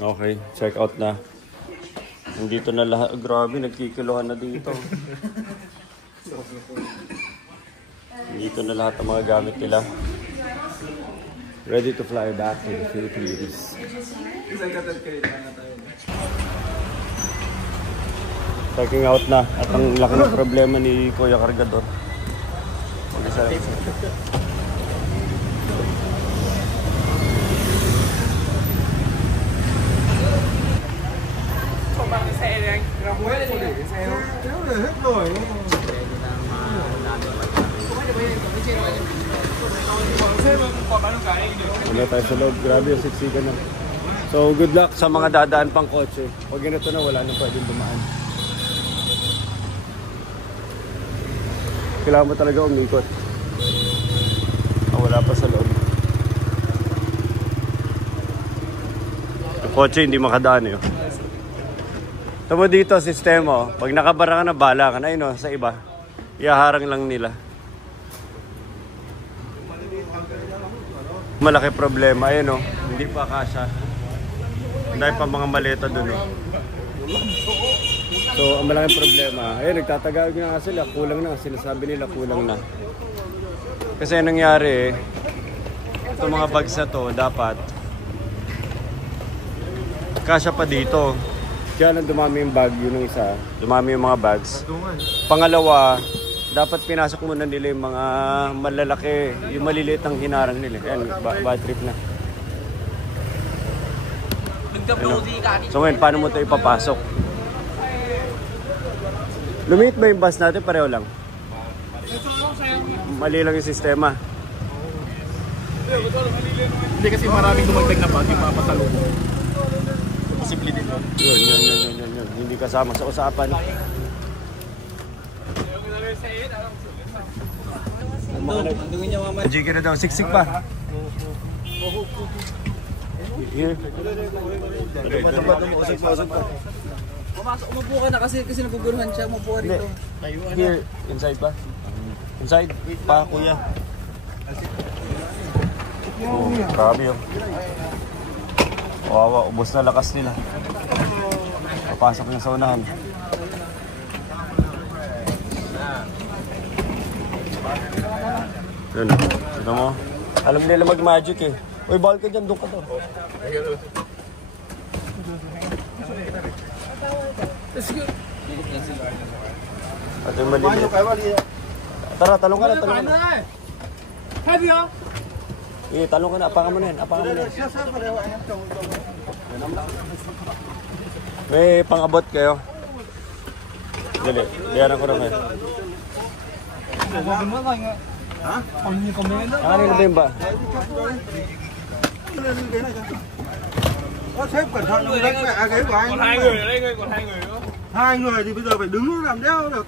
Okay, check out na. Nandito na lahat. Grabe, nagkikiluhan na dito. Dito na lahat ng mga gamit nila. Ready to fly back to the Philippines. Checking out na. At ang laki ng problema ni Kuya Cargador. Wala tayo sa loob. Grabe yung siksikan na. So good luck sa mga dadaan pang kotse. Pag ganito na wala nang pwedeng dumaan. Kailangan mo talaga umikot. Wala pa sa loob. Yung kotse hindi makadaan eh. Ito mo dito, sistema. Pag nakabara ka na, bala ka na. Ayun, sa iba. Iaharang lang nila. Malaki problema. Ayun, hindi pa kasya. Dahil pa mga maleta dun. So, ang malaking problema. Ayun, nagtatagawag na nga sila. Kulang na. Sinasabi nila kulang na. Kasi nangyari, itong mga bags na to, dapat kasya pa dito. Kaya lang dumami yung bag, yun ang isa. Dumami yung mga bags. Pangalawa, dapat pinasok muna nila yung mga malalaki, yung maliliit ang hinarang nila. Ayan, bad trip na. Ano? So ngayon, paano mo ito ipapasok? Lumiit ba yung bus natin? Pareho lang. Mali lang yung sistema. Hindi kasi maraming dumagdag na bag yung mapasalubong. Posible din yun. Yun. Hindi kasama sa usapan. Jiggy na daw. Siksik pa. Here. Umupo ka na kasi naguguruhan siya. Umupo ka rito. Here. Inside pa. Inside pa, kuya. Oh, grabe yun. Wawa, ubos na lakas nila. Papasok na sa unahan. Yun, ito mo. Alam nila mag-magic eh. Uy, bawal ka dyan, doon ka to. Ito yung maliliit. Tara, talong ka na, talong ka na. Heavy oh! Eh, talong ka na, apangan mo na yan, apangan mo na yan. May pang-abot kayo. Dali, liyaran ko na kayo. Ha? Kanina ba yun ba? Sếp cẩn thận nó đánh mẹ cái của anh. Còn 2 người ở đây, còn 2 người nữa. 2 người thì bây giờ phải đứng làm đeo được.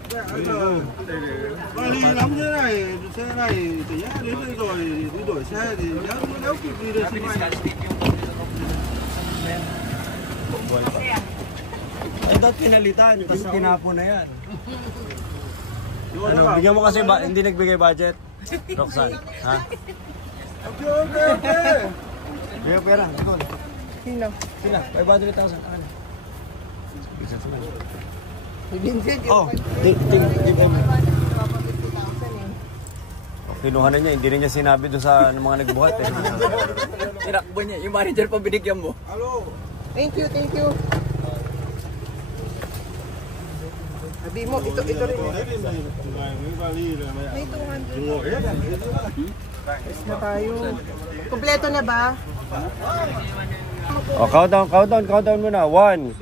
Vali lắm thế này, xe này thì nhá đến đây rồi đi đổi xe thì nếu kịp đi được xung quanh. Ay, dapat pinalitan. Kasi tinapo na yan. Ano, bigyan mo kasi ba, hindi nagbigay budget? Roxanne, ha? Okay. Bigyan pera, ito. Sino? Sila, 500,000. Ano? Bisa sila. Vincent, Oh, kinuha na niya, hindi rin niya sinabi doon sa mga nagbuhat eh. Tinakbo niya. Yung manager pa binigyan mo. Alo. Thank you. Sabi mo, ito rin. May 200. Yes na tayo. Kompleto na ba? Oh, countdown muna. 1,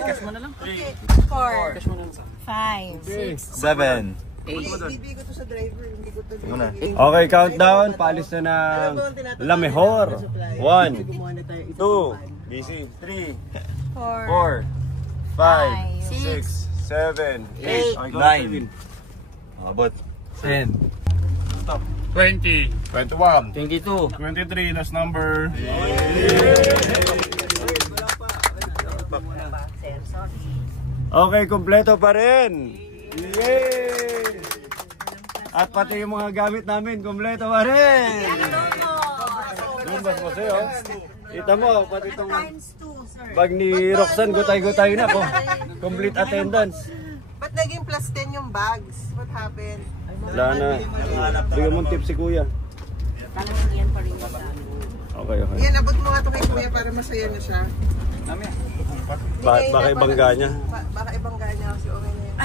Cash mo na lang. 4, Cash mo na lang. 5, 6, 7. Bibi ko to sa driver. Hindi ko to. Okay, countdown. Paalis na ng La Mejor. 1, 2, busy. 3, 4, 5, 6, 7, 8, 9. Abot. 10. 20, 21, 22. 23, last number. Okay, kompleto pa rin. Yay! At pati yung mga gamit namin, kompleto pa rin. Doon ba sa'yo? Kita mo, pati itong Times 2, sir. bag ni Roxanne, gutay-gutay na ko. Complete attendance. Ba't naging plus 10 yung bags? What happened? Wala na. Bigyan mong tip si kuya. Talagang yan pa rin yung sa amin. Okay, okay. Yan, abot mo nga ito kay kuya para masaya na siya. Baka ibangga niya. Baka ibangga niya kasi okay na yun.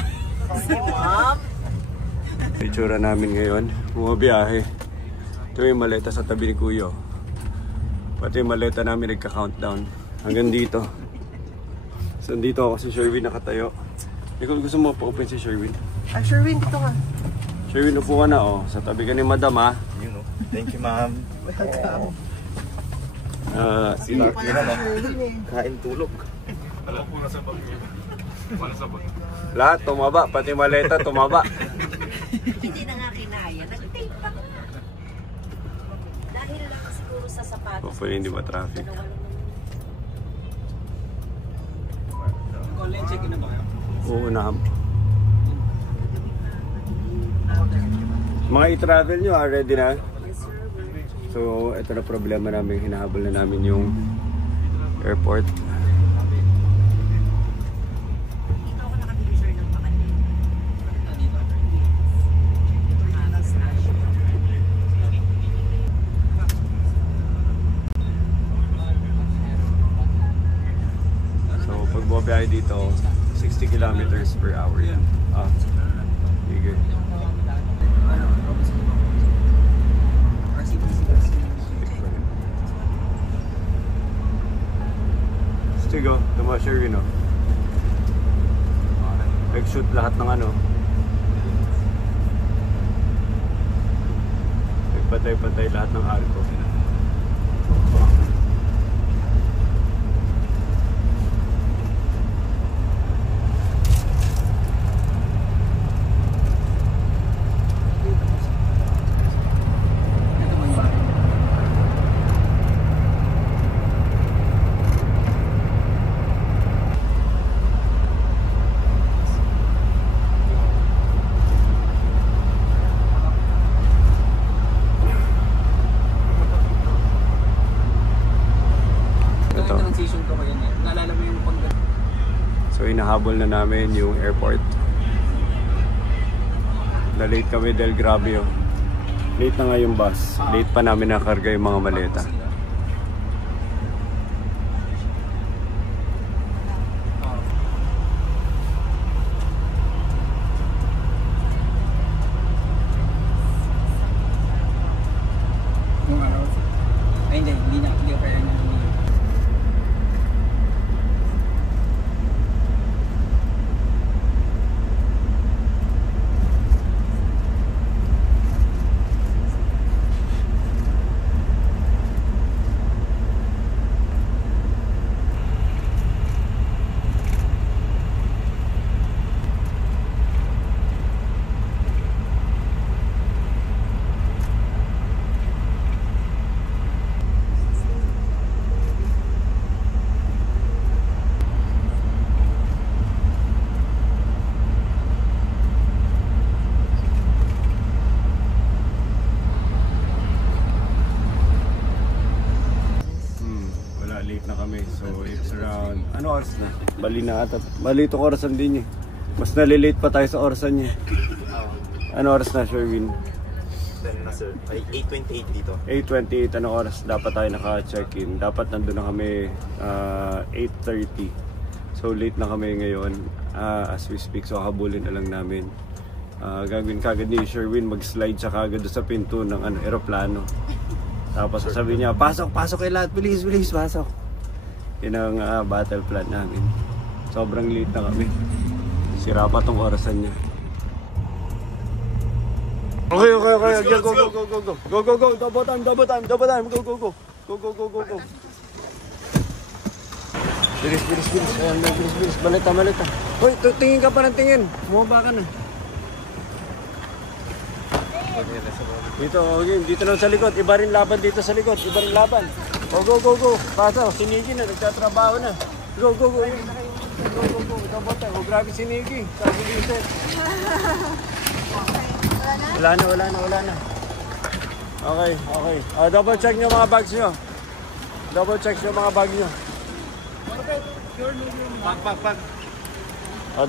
Mom? Itsura namin ngayon, bumabiyahe. Ito yung maleta sa tabi ni Kuya. Pati yung maleta namin nagka-countdown. Hanggang dito. So dito ako si Sherwin nakatayo. Ikaw gusto mo pa-open si Sherwin? Ah, Sherwin, dito nga. Sherwin, upo ka na oh. Sa tabi ka ni Madam ha. Thank you, ma'am. Kain tulog. Lahat tumaba, pati maleta tumaba. Hindi na nga kinaya. Nag-tape pa nga. Dahil lang siguro sa sapatos. Hopefully hindi ma-traffic. Oo na. Mga i-travel nyo, ready na? So, ito na problema namin. Hinahabol na namin yung airport. Dito ako nakabili, sir, ng pakali. So, pag bumabiyahe dito, 60 kilometers per hour yan. Bigger. Stigo, tumasher yun oh. Nag-shoot lahat ng ano. Nagpatay-patay lahat ng arko. So inahabol na namin yung airport. Na-late kami dahil grabe yun. Late na nga yung bus. Late pa namin nakarga yung mga maleta. Hindi ko kaya na. Late na kami. So it's around, ano oras na? Bali na ata. Bali itong orasan din eh. Mas nalilate pa tayo sa orasan niya. Ano oras na, Sherwin? Na sir, ay 8:28 dito. 8:28, ano oras dapat tayo naka-check-in? Dapat nandun na kami 8:30. So late na kami ngayon as we speak. So habulin na lang namin. Gagawin kagad ni Sherwin, mag-slide siya kagad sa pinto ng aeroplano. Tapos sasabihin niya, pasok kayo lahat, bilis, pasok. Yun ang battle plan namin. Sobrang late na kami. Sira pa tong orasan niya. Okay. Go. Double time. Go. Bilis. Ayan, bilis. Malita. Hoy, tingin ka pa ng tingin. Bumaba ka na. Dito lang sa likod. Iba rin laban dito sa likod. Go. Pasa, si Niki na. Nagtatrabaho na. Go. Go. Grabe si Niki. Sabi dito. Wala na. Okay. Double check nyo mga bags nyo. Double check yung mga bag nyo. Bag.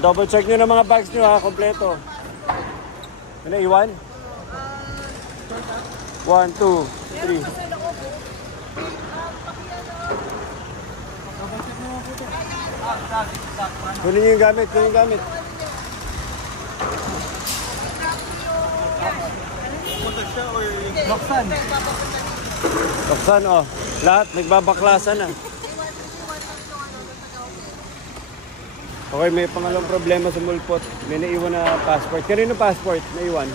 Double check nyo ng mga bags nyo ha, kompleto. Ano, iwan? 1, 2, 3. Kunin nyo yung gamit, Baksan, oh. Lahat, nagbabaklasan na. Okay, may pangalawang problema sa mulpot. May naiwan na passport. Kanino passport? Naiwan?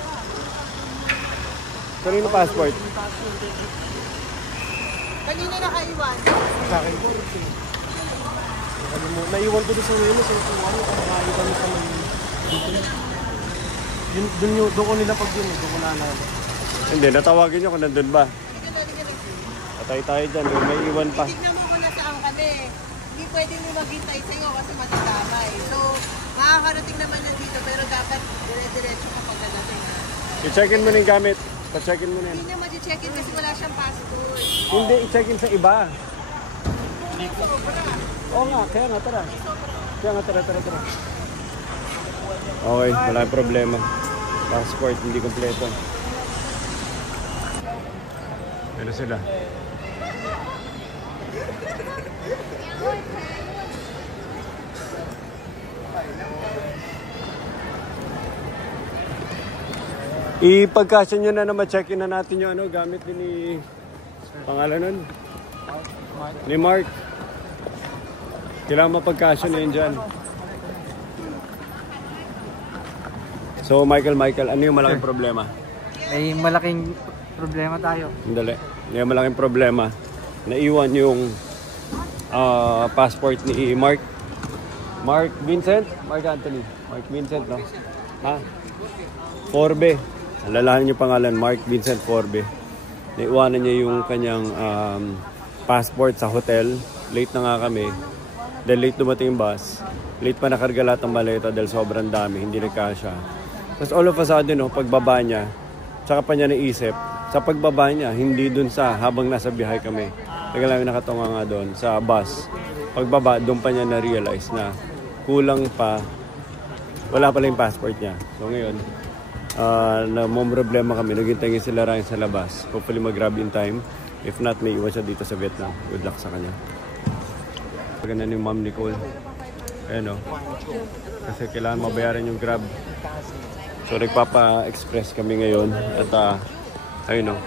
Kanino passport? Kanina nakaiwan. Sa akin po. Naiwan ko doon sa Wheelos. Kumakain kami sa doon ko nila pag yun. Doon ko na. Hindi, natawagin nyo kung nandun ba. Patay tayo dyan, may iwan pa. Tignan mo kung nasaan kami. Hindi pwedeng maghintay sa'yo kasi matitamay. So, makakarating naman yan dito pero dapat dire-diretso kapag nadating na. I-check-in mo na yung gamit. Pa-check-in mo na yan. Hindi niya mag-check-in kasi wala siyang passport. Hindi, i-check-in sa iba. Oo nga, kaya nga, tara. Tara. Okay, wala yung problema. Passport, hindi kompleto. Ano sila? Ipagkasya nyo na ma-check-in na natin yung gamit din ni pangalan nun? Ni Mark. Kailangan mapagkasya na yun dyan. So Michael, ano yung malaking problema? May malaking problema tayo. Hindi. May malaking problema. Naiwan yung passport ni Mark Vincent? Mark Anthony. Mark Vincent, no? Ha? Forbe. Alalahanin niyo pangalan, Mark Vincent Forbe. Naiwanan niya yung kanyang passport sa hotel. Late na nga kami. Dahil late dumating yung bus. Late pa nakarga lahat ng maleta dahil sobrang dami. Hindi nagkasya. Tapos all of a sudden, no, pagbaba niya, tsaka pa niya naisip, sa pagbaba niya, hindi dun sa habang nasa biyahe kami. Tagal namin nakatunga nga doon sa bus. Pagbaba, doon pa niya na-realize na kulang pa, wala pala yung passport niya. So ngayon, problema kami. Naghintay sila rin sa labas. Hopefully mag-grab in time. If not, may iwan siya dito sa Vietnam. Good luck sa kanya. Paganda ni Ma'am Nicole. Ayan o. Kasi kailangan mabayaran yung grab. So nagpapa-express kami ngayon. At ayun o.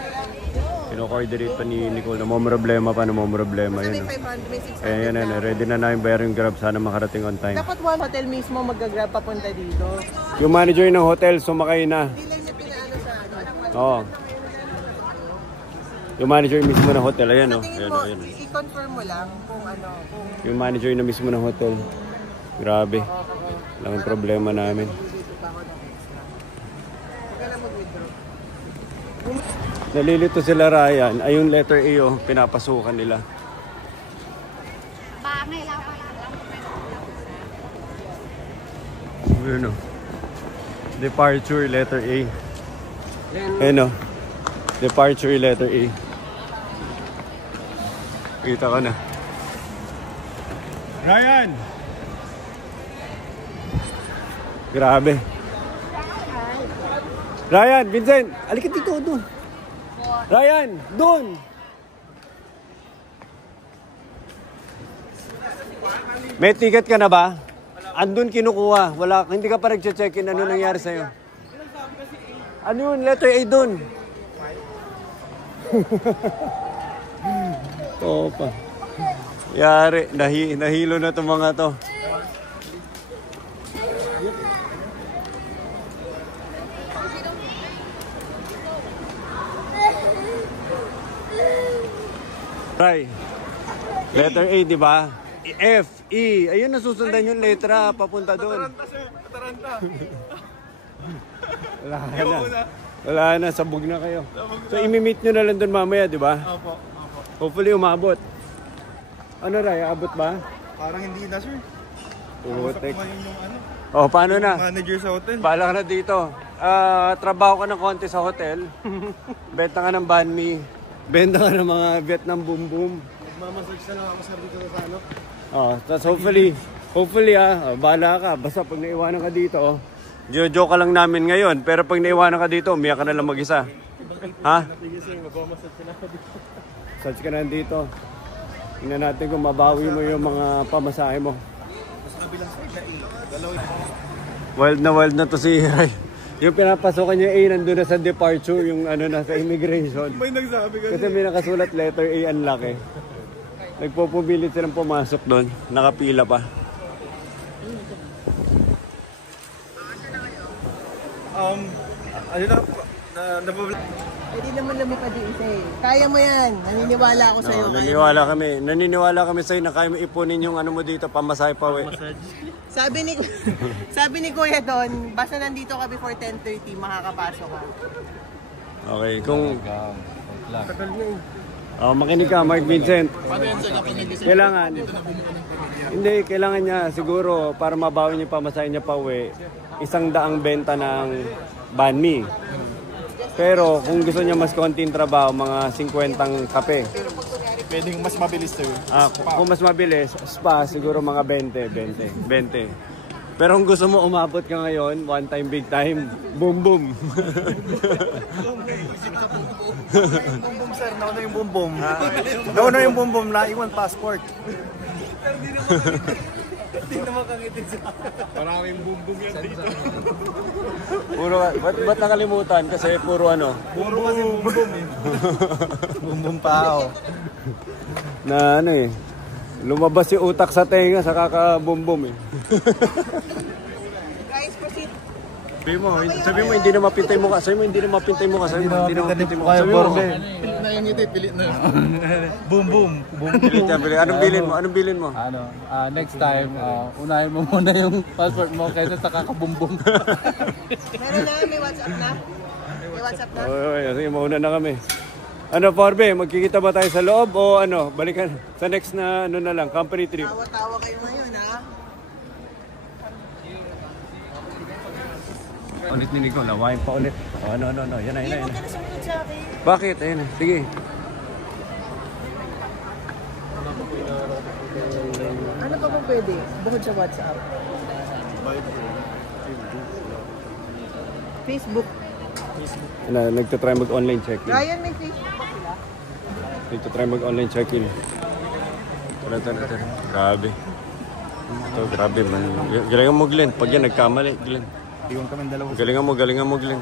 Kino-coordinate pa ni Nicole na problema. Ayan o. Ayan na. Ready na namin bayaran yung grab. Sana makarating on time. Dapat one hotel mismo mag-grab papunta dito. Yung manager ng hotel sumakay na. Hindi lang niya pinaano sa Oo. Yung manager mismo ng hotel, ayan o. Tingin mo, i-confirm mo lang kung ano. Yung manager na mismo ng hotel. Grabe. Laking problema namin. Nalilito sila Ryan. Ay yung letter A o, pinapasukan nila. Ayun o. Departure letter A. Ayun o. Departure letter A. Kita ka na. Ryan! Grabe. Ryan, Vincent, alikat dito, doon. Ryan, doon. May ticket ka na ba? Andun kinukuha. Wala, hindi ka pa nag-check-in. Ano nangyari sa'yo? Ano yun? Letter A doon. Oo pa. Yari, nahilo na itong mga to. Right. Letter A, di ba? F, E. Ayun, nasusundan yung letra. Papunta doon. Ataranta. Wala na. Sabog na kayo. So, imi-meet nyo na lang doon mamaya, di ba? Opo. Hopefully, umabot. Ano, Ray? Abot ba? Parang hindi na, sir. Putek. Yung ano, Oh, paano na? manager sa hotel. Bahala ka na dito. Trabaho ka ng konti sa hotel. Benta ka ng banh mi. Benta ka ng mga Vietnam boom boom. Magmamassage na lang ako sir dito sa ano. Tapos hopefully bahala ka. Basta pag naiwanan ka dito, joke ka lang namin ngayon. Pero pag naiwanan ka dito, umiyak ka na lang mag-isa. Ha? Sige sir, magmamassage na ako dito. Massage ka na dito. Tingnan natin kung mabawi mo yung mga pamasahe mo. Wild na to si Ray. Yung pinapasokan niya A, nandun na sa departure, yung ano na sa immigration. May nagsabi kasi. Kasi may nakasulat letter A unlock eh. Nagpupubilit silang pumasok doon. Nakapila pa. Ano na Pwede naman lumipad yung isa eh. Kaya mo yan. Naniniwala ako sa'yo. Naniniwala kami sa'yo na kaya mo ipunin yung ano mo dito, pamasahe pa we. Sabi ni Kuya doon, basta nandito ka before 10:30, makakapasok ka. Okay, kung... makinig ka, Mark Vincent. Kailangan niya siguro para mabawi niya pamasahe niya pa uwi, 100 benta ng banh mi. Pero kung gusto niya mas konting trabaho, mga 50 kape. Pwedeng mas mabilis to. Kung mas mabilis, spa siguro mga 20. Pero kung gusto mo umabot ka ngayon, one time, big time, boom boom. boom boom sir, nauna yung boom boom. Nauna yung boom boom, naiwan passport. Hindi naman kakitin siya. Maraming boom boom yan dito. Puro, ba't nakalimutan? Kasi puro ano? Puro kasi boom boom eh. Boom boom pao. Na ano eh. Lumabas yung utak sa tenga sa kaka-boom-boom eh. Guys, proceed. Sabi mo hindi na mapintay mo ka. Sabi mo hindi na mapintay mo ka. Sabi mo hindi na mapintay mo ka. Sabi mo. Pilit na yung ngiti, pilit na. Boom boom. Pilit yan, pilit. Anong bilin mo? Next time, unahin mo muna yung passport mo kaysa sa kakabumbong. Meron na, may WhatsApp na. May WhatsApp na. Sige, mauna na kami. Ano, Forbe, magkikita ba tayo sa loob o ano, balikan sa next na ano na lang, company trip? Tawa-tawa kayo ngayon, ha? Ulit ni Nicole, nawain pa ulit. Ano, yan na. Huwag ka na sumunod sa akin. Bakit? Ayun na, sige. Ano pa bang pwede? Bukod sa WhatsApp. Facebook. Nagtatry mag-online check-in. Ryan, may Facebook pa sila? Nagtatry mag-online check-in. Tara. Grabe. Ito, grabe man. Galingan mo, Glenn. Pag yan, nagkamali, Glenn. Iwan kami dalawa. Galingan mo, Glenn.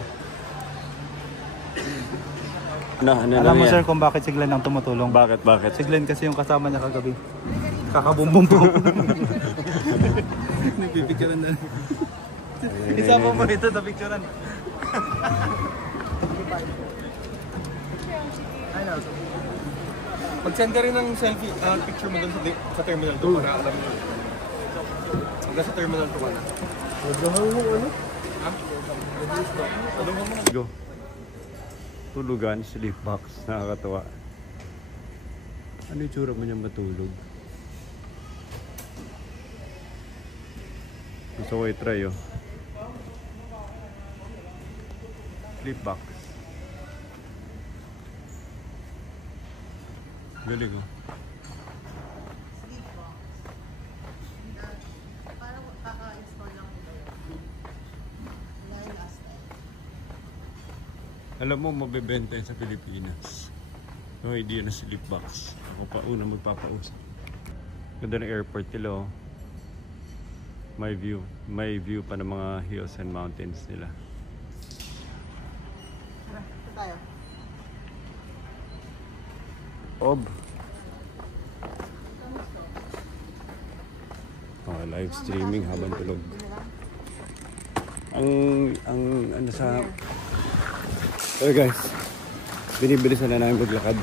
Alam mo sir kung bakit si Glenn ang tumutulong? Bakit? Si Glenn kasi yung kasama niya kagabi. Kakabumbum po. Nagpipicturean na. Isa po mo ito sa picturean. Mag-send ka rin ng selfie, picture mo dun sa terminal 2 para alam mo. Hanggang sa terminal 2 na. Go. Tulugan, sleep box. Nakakatawa. Ano yung tsura mo niya matulog? Gusto ko i-try oh. Sleep box. Galing oh. Parang kaka-install lang ito. Last time. Alam mo, mabebenta yan sa Pilipinas. No idea na sleep box. Ako pa una magpapausap. Ganda ng airport nila oh. May view pa ng mga hills and mountains nila. Ito tayo. Live streaming habang tulog. Ang ano sa pero guys, binibilisan na namin maglakad.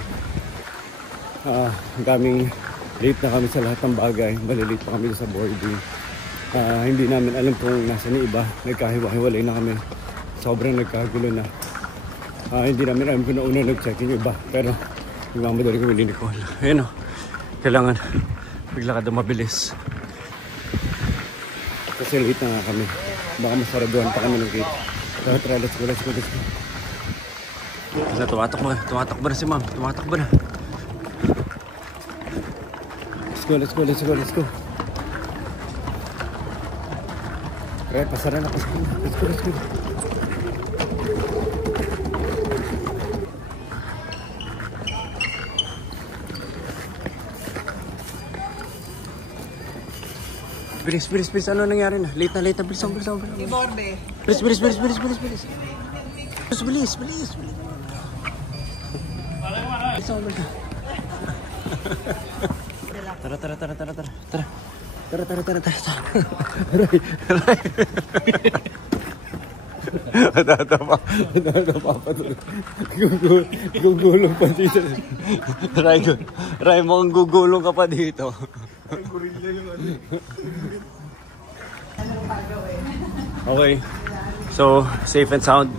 Ang daming late na kami sa lahat ng bagay. Malilate pa kami sa boarding. Hindi namin alam kung nasa ni iba. Nagkahiwa-hiwalay na kami. Sobrang nagkagulo na. Hindi namin alam kung nauna nag-check-in yung iba. Pero nagmamadali kami ni Nicole. Ayun o. Kailangan maglakad na mabilis. Kasi late na nga kami. Baka masaraduhan pa kami ng gate. Tara, let's go. Tumatakbo na si ma'am. Tumatakbo na. go, let's go, let's go, let's go. Right, pasara na, pasara na. Let's go, let's go. Bilis, bilis, bilis. Ano nangyari na? Late na, late na. Bilis, bilis, bilis. Iborbe. Bilis, bilis, bilis, bilis, bilis, bilis. Bilis, bilis, bilis, bilis. Tara, tara, tara, tara, tara, tara. Tara, tara, tara, tara, tara. Aray, aray. Tatapa pa doon. Gugulong pa dito. Ray, mukhang gugulong ka pa dito. Okay. So, safe and sound.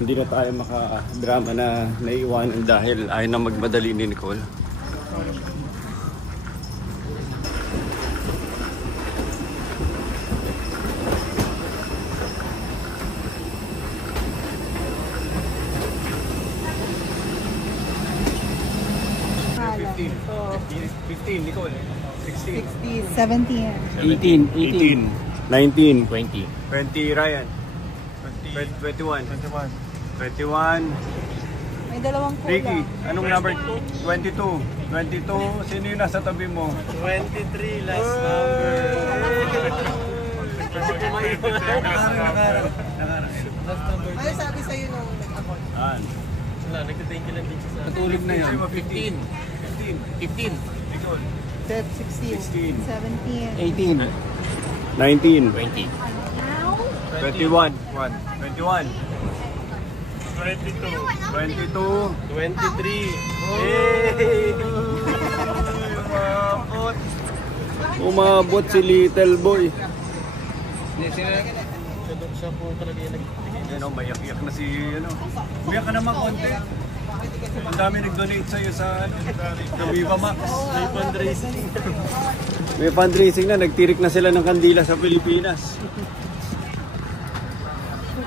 Hindi na tayo maka-drama na naiiwanan dahil ayaw na magmadali ni Nicole. So, 15, Nicole. 16. 16, 17. 18. 19. 20. 20, Ryan. 21. 21. May dalawang Ricky, kulang. anong number? 22. 22, sino yung nasa tabi mo? 23 last number. Ano sabi sa'yo nung ako? Wala, nagtithank you lang din siya sa... Natulog na yun. 15. Nicole. 16, 16. 17. 18. 19. 20. 21. 21. 22. 23. Umabot si little boy. Siya po talaga yung Ano, mayak-yak na si ano. Umiyak ka naman konti. Ang dami nag-donate sa'yo sa Viva Max. May fundraising. May fundraising na, nagtirik na sila ng kandila sa Pilipinas.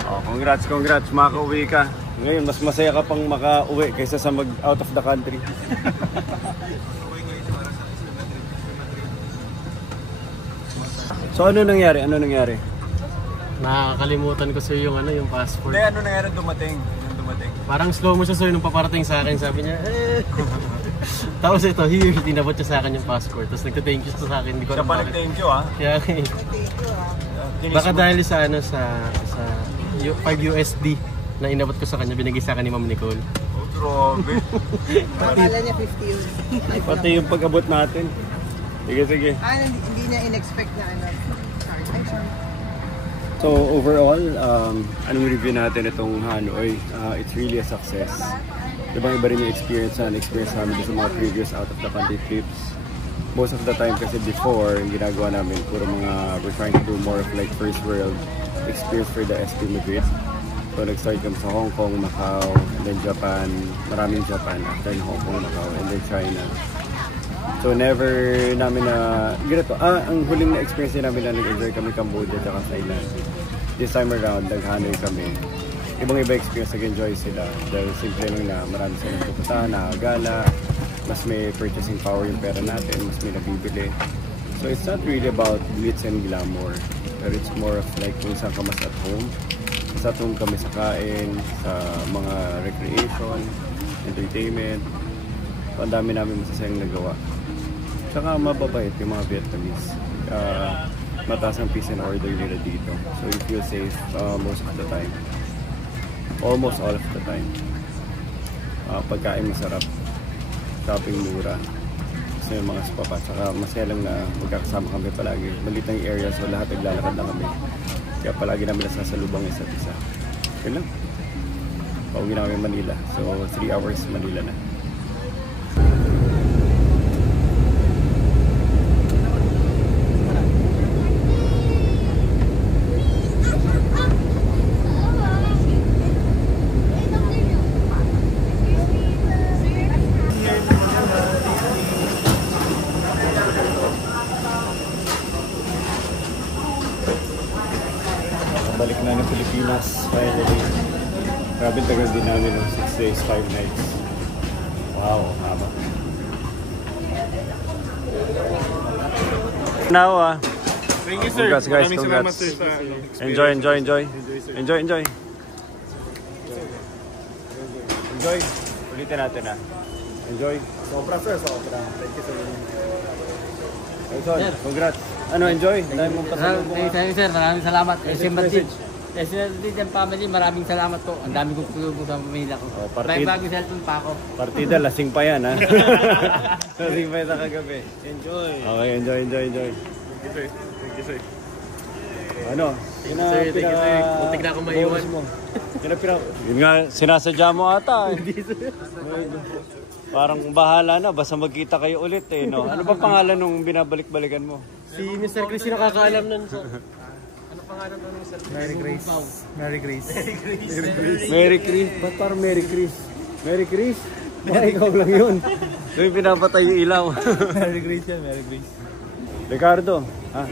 Oh, congrats, congrats, makauwi ka. Ngayon, mas masaya ka pang makauwi kaysa sa mag-out of the country. So ano nangyari? Ano nangyari? Nakakalimutan ko sa'yo yung yung passport. Hindi, ano nangyari dumating? Parang slow mo siya sa'yo nung paparating sa akin. Sabi niya, Tapos ito, here, tinabot siya sa akin yung passport. Tapos nagka-thank you sa akin. Hindi ko Siya alam pala bakit. thank you ha. Kaya, baka dahil sa sa 5 USD na inabot ko sa kanya, binigay sa akin ni Ma'am Nicole. Oh, grabe. Akala niya 50. Pati yung pag-abot natin. Sige, sige. Hindi niya in-expect na ano. Sorry. So overall, anong review natin itong Hanoi? It's really a success. Diba iba rin yung experience namin sa mga previous out of the country trips. Most of the time kasi before, yung ginagawa namin, puro we're trying to do more of like first world experience for the SP Madrid. So nag-start kami sa Hong Kong, Macau, and then Japan, maraming Japan, after Hong Kong, Macau, and then China. So never namin na, ang huling na experience namin na nag-enjoy kami Cambodia at Thailand. This time around, nag-Hanoi kami. Ibang-iba experience, nag-enjoy sila. Dahil simple lang na marami silang pupuntahan, nakagala, mas may purchasing power yung pera natin, mas may nabibili. So it's not really about glitz and glamour, but it's more of like kung saan ka mas at home. Mas at home kami sa kain, sa mga recreation, entertainment. So, ang dami namin masasayang nagawa. Tsaka mababait yung mga Vietnamese. Mataas ang peace and order nila dito. So you feel safe most of the time. Almost all of the time. Pagkain masarap. Shopping mura. Kasi yung mga spapa. Tsaka masaya lang na magkakasama kami palagi. Maliit ang area so lahat naglalakad na kami. Kaya palagi namin nasasalubang isa't isa. Yun lang. Pauwi na kami Manila. So 3 hours Manila na. Balik na ng Pilipinas finally. Grabe tagal din namin ng 6 days, 5 nights. Wow, haba. Now ah. Thank you, sir. Congrats, guys. Maraming Congrats. salamat, sir, sa experience. Enjoy. Enjoy. Ulitin natin ah. Enjoy. Sobra, sir. Sobra. Thank you, sir. Sir, congrats. Ano, enjoy? Dahil mong pasalubong. Thank you, sir. Maraming salamat. Message. SMBD family, maraming salamat po. Ang dami kong tulong sa pamilya ko. Oh, partid- Bagong cellphone pa ako. Partida, lasing pa yan ha. Lasing pa yan sa kagabi. Enjoy. Okay, enjoy. Thank you, sir. Thank you, sir. Ano? Thank you, sir. Muntik na ako maiwan. Yun nga, sinasadya mo ata eh. Parang bahala na, basta magkita kayo ulit eh, no? Ano ba pangalan nung binabalik-balikan mo? Si Mr. Chris yung nakakaalam nun, sir. Merry Grace. Merry Grace. Mary Chris? Ba't parang Mary Chris? Mary Chris? Baka ikaw lang yun. So yung pinapatay yung ilaw. Merry Grace yan, Merry Grace. Ricardo, ha?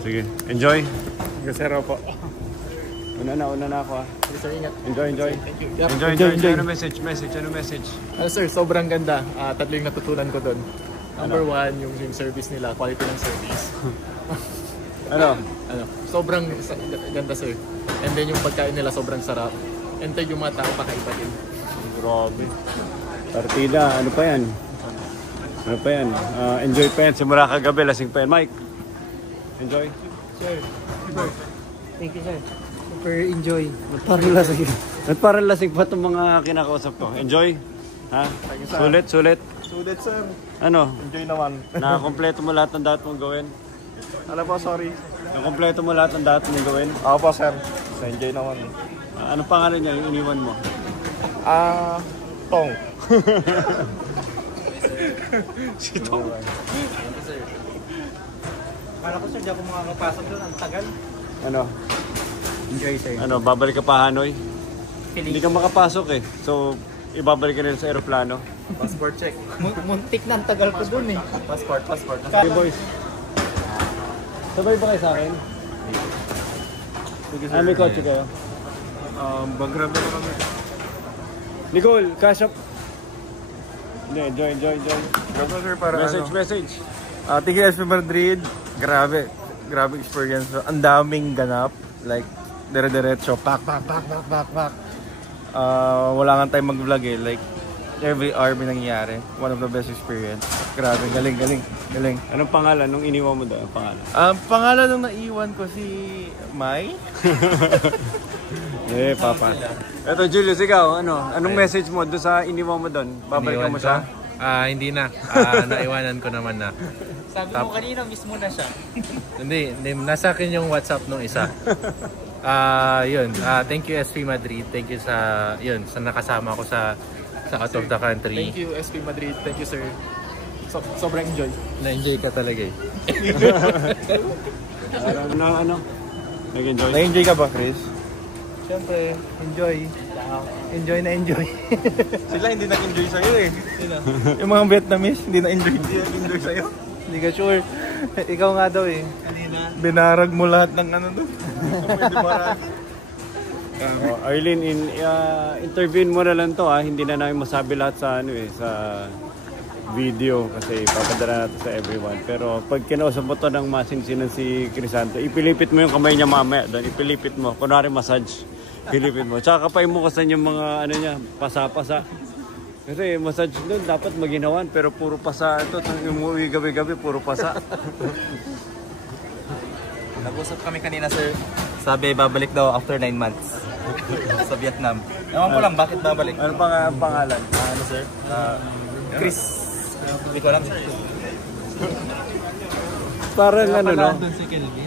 Sige, enjoy. Gasero po. Una na ako ha. Sir, ingat. Enjoy. Enjoy. Ano message? Ano sir, sobrang ganda. Tatlo yung natutunan ko doon. Number one, yung service nila, quality ng service. Ano? Sobrang ganda sir. And then yung pagkain nila sobrang sarap. And then yung mga tao pakaiba din. Grabe. Partida, ano pa yan? Enjoy pa yan. Simula kagabi, lasing pa yan. Mike, enjoy. Thank you, sir. Super enjoy. At parang lasing pa itong mga kinakausap ko. Enjoy? Ha? Sulit. Sulit, sir. Ano? Enjoy naman. Nakakompleto mo lahat ng dapat mong gawin? Alam po, sorry. Nakakompleto mo lahat ng dapat mong gawin? Ako po, sir. Enjoy naman. Ano pangalan niya, yung iniwan mo? Tong. Si Tom. Para ko sir, di ako makakapasok doon. Ang tagal. Ano? Enjoy, sir. Ano, babalik ka pa Hanoi? Hindi ka makapasok eh. So, ibabalik ka nila sa aeroplano. Passport check. Muntik na ang tagal ko doon eh. Passport. Okay boys. Sabay ba kayo sa akin? May kotse kayo? Bagrab na kami. Nicole, cash up. Hindi, enjoy. Grabe, sir, para Message. Thank you, SP Madrid. Grabe experience. Ang daming ganap. Like, dire-diretso. Pak. Wala nga tayong mag-vlog eh. Like, every hour may nangyayari. One of the best experience. Grabe, galing. Anong pangalan nung iniwan mo doon? Ang pangalan? Pangalan nung naiwan ko si Mai. Papa. Eto, Julius, ikaw, anong message mo doon sa iniwan mo doon? Babalikan mo siya? Hindi na. Naiwanan ko naman na. Sabi mo kanina, mismo na siya. Hindi. Nasa akin yung WhatsApp nung isa. Yun. Thank you SP Madrid. Thank you sa nakasama ko sa out of the country. Thank you, SP Madrid. Thank you, sir. Sobrang enjoy. Na-enjoy ka talaga eh. Nag-enjoy? Na-enjoy ka ba, Chris? Siyempre, enjoy. Enjoy. Sila hindi nag-enjoy sa'yo eh. Yung mga Vietnamese, hindi na-enjoy sa'yo. Hindi ka sure. Ikaw nga daw eh. Binarag mo lahat ng ano doon. Pwede marag. Arlene, interviewin mo na lang to ha. Hindi na namin masabi lahat sa sa video kasi papadala natin sa everyone. Pero pag kinausap mo to ng masinsinan si Crisanto, ipilipit mo yung kamay niya mamaya doon. Ipilipit mo. Kunwari massage. Pilipit mo. Tsaka kapay mo kasi yung mga niya, pasa-pasa. Kasi massage doon dapat maginawan pero puro pasa ito. Yung umuwi gabi-gabi puro pasa. Nag-usap kami kanina, sir. Sabi, babalik daw after 9 months sa Vietnam. Ewan ko lang, bakit babalik? Ano pang pangalan? Ano, sir? Chris. Hindi ko alam, sir. Parang no?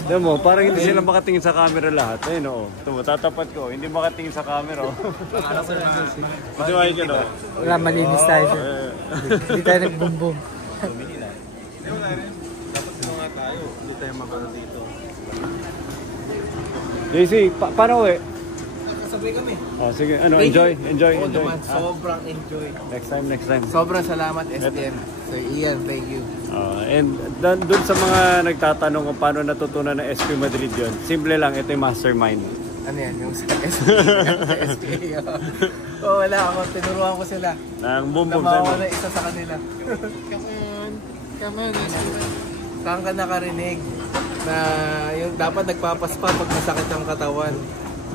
Alam mo, parang hindi sila makatingin sa camera lahat. Ayun oo. Tatapat ko, hindi makatingin sa camera. Ano, sir? Masuway ka no? Wala, malinis tayo sir. Hindi tayo nag-boom-boom. Dapat mga tayo, hindi tayo makano dito. JC, paano uwi? Sabay kami. Oh, sige. Enjoy. Sobrang enjoy. Next time. Sobrang salamat STM. Sir Ian, thank you. And doon sa mga nagtatanong kung paano natutunan ng SP Madrid yun, simple lang, ito yung mastermind. Ano yan? Yung sa SP. Wala ako. Tinuruan ko sila. Nang boom. Namawa na isa sa kanila. Saan ka nakarinig na yung dapat nagpapaspa pag masakit ang katawan?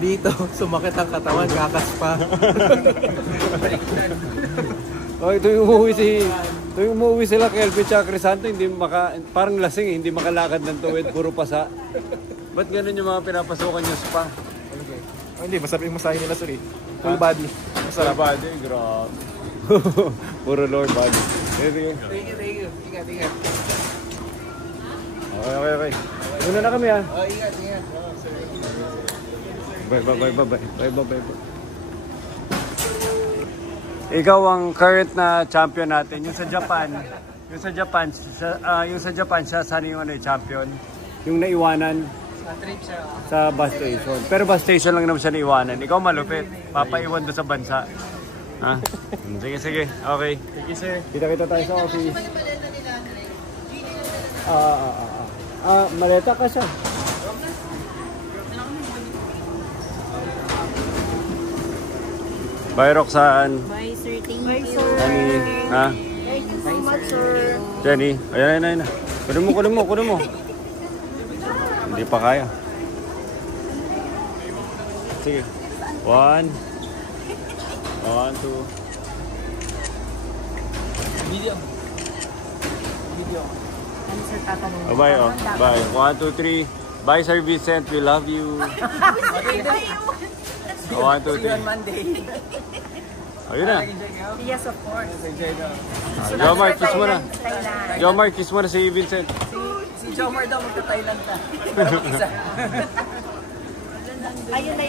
Dito, sumakit ang katawan, kakaspa. Oh, ito yung umuwi sila Kelvin tsaka Crisanto, parang lasing, hindi makalakad ng tuwid, puro pasa. Ba't ganun yung mga pinapasukan yung spa? Okay. Oh, hindi, masarap yung masahe nila, sorry. Full body. Masarap. Full body, grabe. Puro lower body. Thank you. Ingat. Okay. Una na kami ha. Oh, ingat. Bye. Ikaw ang current na champion natin. Yung sa Japan, siya sana yung champion. Yung naiwanan sa bus station. Pero bus station lang naman siya naiwanan. Ikaw malupit. Papaiwan doon sa bansa. Ha? Sige. Okay. Thank you, sir. Kita tayo sa office. Maleta ka siya. Bye, Roxanne. Bye, sir. Thank you. Jenny, ha? Thank you so much, sir. Jenny, ayan. Kunin mo. Hindi pa kaya. Sige. 1, 2. Video. Ano, sir, tatanungin? Bye, Bye. 1, 2, 3. Bye, Sir Vincent. We love you. 1, 2, 3. Monday. Ayun na. Yes, of course. Jomar, kiss mo na. Jomar, kiss mo na si Vincent. Si Jomar daw magta-Thailand ta. Ayun na